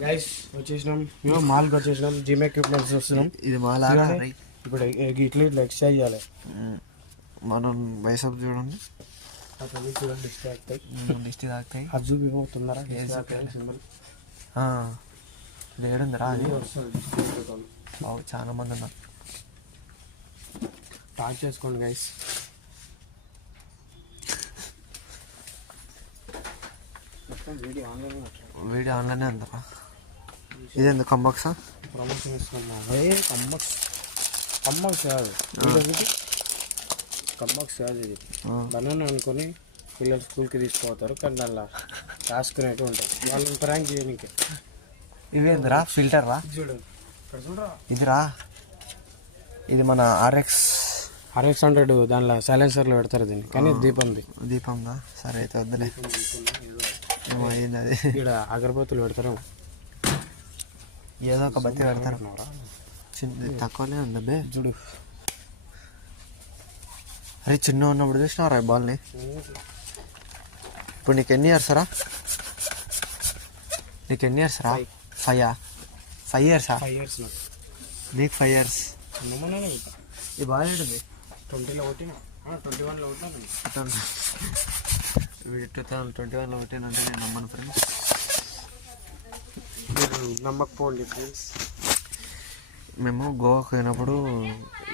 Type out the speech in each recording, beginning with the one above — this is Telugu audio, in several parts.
గైస్ వచ్చేసినాం, మాల్కి వచ్చేసినాం. జిమ్ ఎక్విప్మెంట్స్ వస్తున్నాం. ఇది మాల్ ఇప్పుడు ఇట్లా ఇట్లా ఎక్సర్సైజ్ చేయాలి. మనం బైసప్ చూడండి, చూడండి దిష్టి తాకుతాయి, దిష్టి తాకుతాయి. అది చూపిపోతున్నారా? లేడుందిరా అది. చాలా మంది ఉన్నారు. టాక్ చేసుకోండి గైస్. వీడియో ఆన్లైనే ఉందరా. ఇదేందుకు కంబాక్సా? ప్రమోషన్ ఇస్తున్నాం. కంబాక్స్ కాదు, కంబాక్స్ కాదు, ఇది బనానా అనుకుని పిల్లలు స్కూల్కి తీసుకుపోతారు. కానీ దానిలో రాసుకునేవి ఉంటాయి, వాళ్ళని ప్రాంక్ చేయడానికి. ఇవేందిరా? ఫిల్టర్ రా. చూడు ఇదిరా, ఇది మన RX 100 దానిలో సైలెన్సర్లో పెడతారు దీన్ని. కానీ దీపంగా. సరే అయితే వద్దులే. ఏమైంది అది? ఇక్కడ అగరబత్తులు పెడతారు, ఏదో ఒక బత్తి పెడతారు. తక్కువనే ఉంది బే. చూడు, అరే చిన్న ఉన్నప్పుడు చూసినారా ఈ బాల్ని? ఇప్పుడు నీకు ఎన్ని ఇయర్స్ రా? నీకు ఎన్ని ఇయర్స్ రా? 5 years. 5 years నీకు 5 years. ఈ బాల్ ఏంటిది? 20లో కొట్టినా, 21లో కొట్టాను. 2021లో కొట్టానంటే నేను నమ్మను ఫ్రెండ్స్. మీరు నమ్మకపోండి ఫ్రెండ్స్. మేము గోవాకు పోయినప్పుడు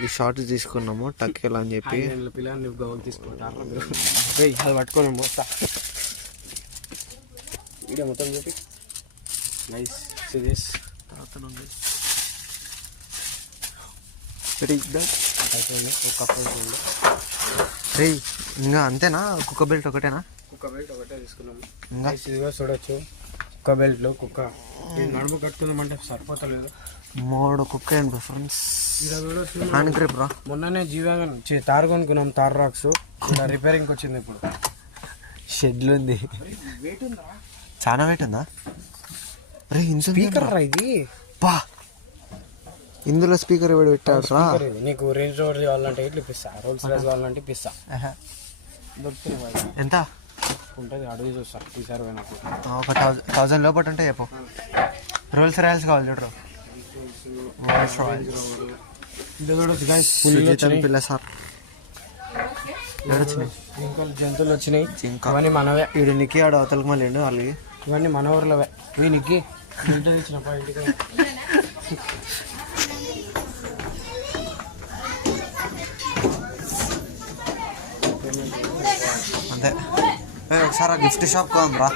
ఈ షార్ట్స్ తీసుకున్నాము, టక్కేలా అని చెప్పి. పిల్లల్ని గోవాకి తీసుకుంటారు. అది పట్టుకొని పోతా. వీడియో మొత్తం చెప్పి నైస్ సిరీస్ అవుతుంది. అయిపోయింది. ఒక కప్ అయిపోయింది. రే ఇంకా అంతేనా? కుక్క బెల్ట్ ఒకటేనా? కుక్క బెల్ట్ ఒకటే తీసుకున్నాము. ఇంకా ఇదిగా చూడొచ్చు, కుక్క బెల్ట్లు. కుక్క నడుము కట్టుకుందామంటే సరిపోతలేదు. 3 కుక్క ఏంటి ఫ్రెండ్స్? హ్యాండ్ గ్రిప్ రా. మొన్ననే జీవాగన్ తారు కొనుక్కున్నాం, తార్ రాక్స్. ఇలా రిపేరింగ్కి వచ్చింది. ఇప్పుడు షెడ్లు ఉంది. చాలా వెయిట్ ఉందా? రే స్పీకర్ రా ఇది. పా ఇందులో స్పీకర్ ఎవడు పెట్టాడు రా? నీకు రేంజ్ రోవర్ కావాలంటే ఇట్లా ఇప్పిస్తా, రోల్స్ రాయ్స్ కావాలంటే ఇప్పిస్తా. దొరుకుతుంది. ఎంత ఉంటుంది? అడుగు చూస్తా ఈసారి పోయినప్పుడు. ఒక 1000 లోపల ఉంటే చెప్పు. రోల్స్ రాయల్స్ కావాలి చూడరు. పిల్ల సార్ జంతువులు వచ్చినాయి. ఇవన్నీ మనవే. ఈడు నిక్కి ఆడు అవతలకి మళ్ళీ వాళ్ళకి. ఇవన్నీ మన ఊర్లోవే. ఇవి నిక్కి ఇచ్చిన అంతే. ఒకసారి గిఫ్ట్ షాప్ కోదాం రా.